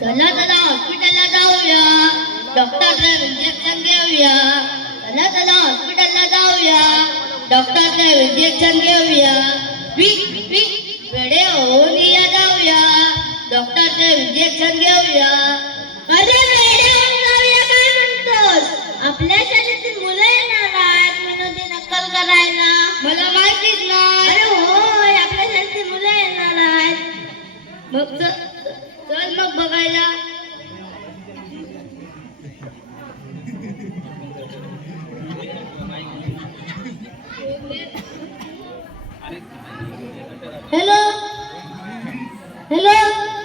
चला चला हॉस्पिटलला जाऊया डॉक्टरचं इंजेक्शन घेऊया चला चला हॉस्पिटलला जाऊया डॉक्टरचं इंजेक्शन घेऊया इंजेक्शन घेऊया. अरे वेडे होऊन जाऊया काय म्हणतोस आपल्या शाळेतील मुलं येणार आहेत म्हणून ते नक्कल करायला. मला माहितीच नाही अरे होय आपल्या शाळेतील मुलं येणार आहेत. मग चल मग बघायला. हॅलो? हॅलो?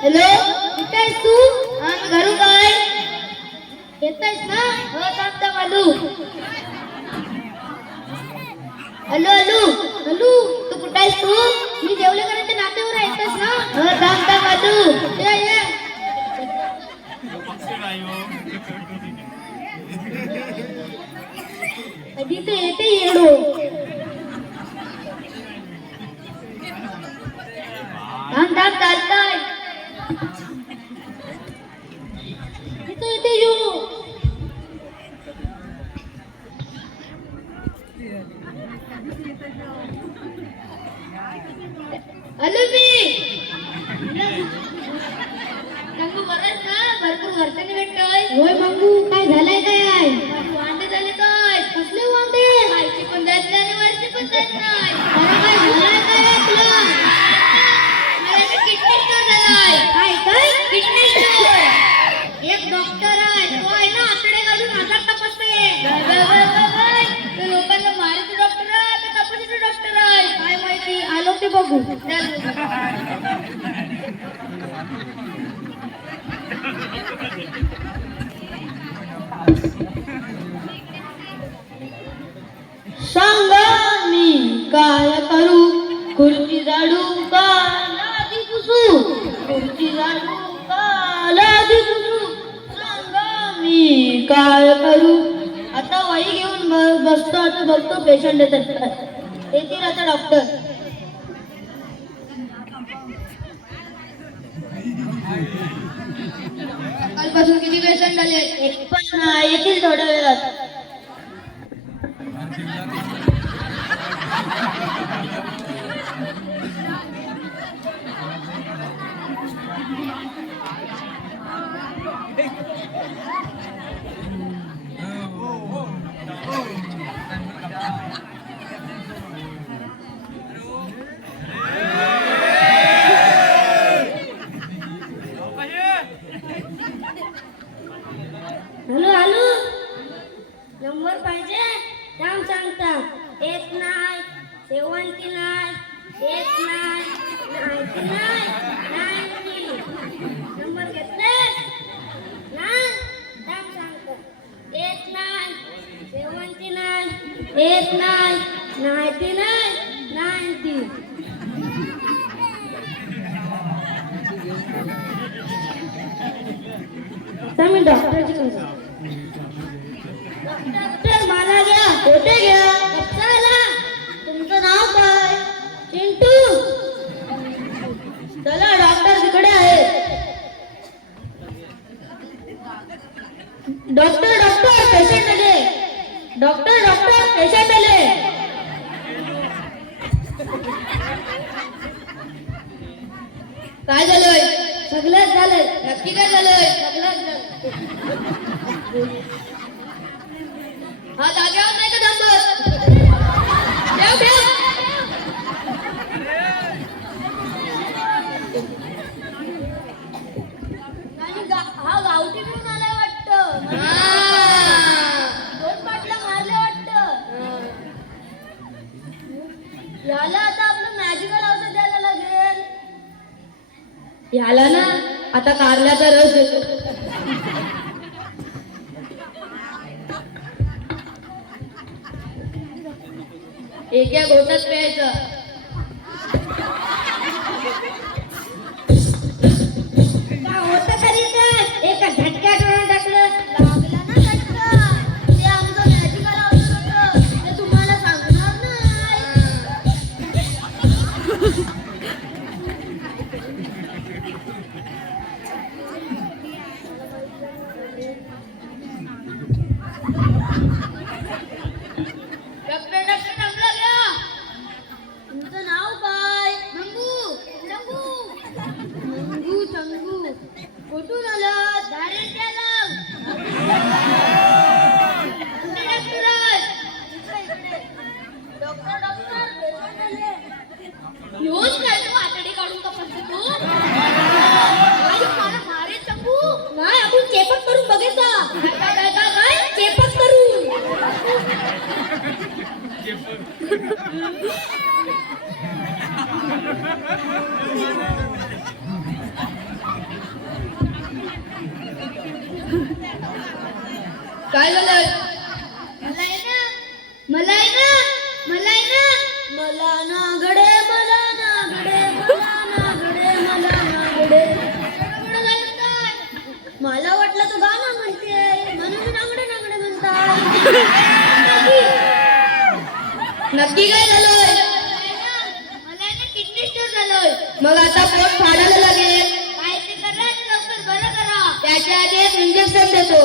हॅलो? कुठे तू? आणि घरू काय येतोयस ना? हो थांबता मालू हॅलो हॅलो हॅलो तू कुठे आहेस तू? मी देवलेकरांच्या नात्यावर येतेस ना? हो थांबता मालू ये ये. कधी तर येते येडो. धाम थांब चालतंय इथं येते येऊ हॅलो मी गंगू बरंच ना वर्षांनी भेटतोय? होय मंगू काय झालंय काय वांदे झाले काय? कसले वांदे? खायची पण देत नाही आणि वरची पण देत नाही अरे काय झालंय काय तुला? मला तर किडनी स्टोन झालाय. काय काय? Kidney stone. एक डॉक्टर आहे तो आहे ना आकडे घालून आजार तपासते bye, bye, bye, bye, bye. तो लोकांना मारायचं डॉक्टर आहे का तपासायचं डॉक्टर आहे. काय माहिती? आलो ते बघू. बसतो आता बघतो पेशंट येतात येतील आता डॉक्टर कालपासून किती पेशंट आले एक पण येतील थोड्या वेळात हॅलो हॅलो नंबर पाहिजे? थांब सांगतात एक नाही शेवंती नाही एक नाही नाईन्टी नाही नंबर घेतले नाही? राम सांगतात एक नाही शेवंती नाही एक नाही नाही नाही नाईन्टी तर डॉक्टरची कसं डॉक्टर मला घ्या कुठे घ्या चला तुमचं नाव काय चिंटू चला डॉक्टर तिकडे आहे डॉक्टर डॉक्टर पेशंट आले डॉक्टर डॉक्टर पेशंट आले काय झालंय? सगळंच झालंय. नक्की काय झालंय? सगळंच झालं हा जागेवर नाही का थांबत ठेव ठेव हा गावठी घेऊन आलाय वाटतं दोन पाटला मारले वाटतं याला आता आपलं मॅजिकल औषध द्यायला लागेल याला ना आता कारल्याचा रस देतो. एक एका गोटात प्यायचं होत तरी तर? एका झटक्या डोळ्यात टाकलं. ना ते आमचं तुम्हाला सांगणार काय झालं मलाय ना मलाय ना मलाय ना मला ना गडे मला ना गडे मला ना गडे. मला ना गडे मला वाटलं तू गाणं म्हणते म्हणून मी नागडे नागडे म्हणतात नक्की काय झालंय? मग आता पोट फाडायला लागेल. त्याच्या आधी इंजेक्शन देतो.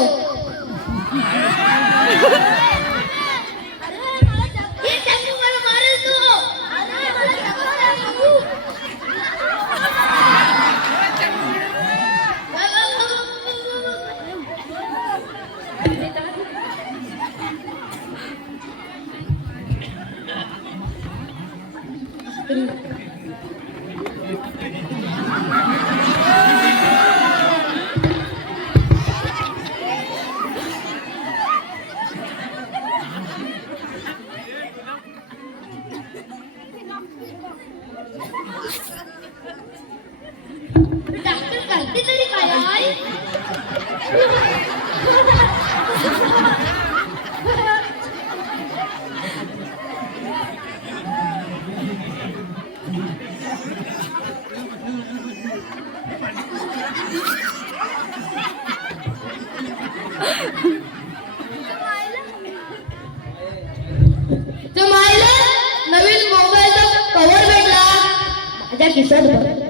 Doctor Gisela.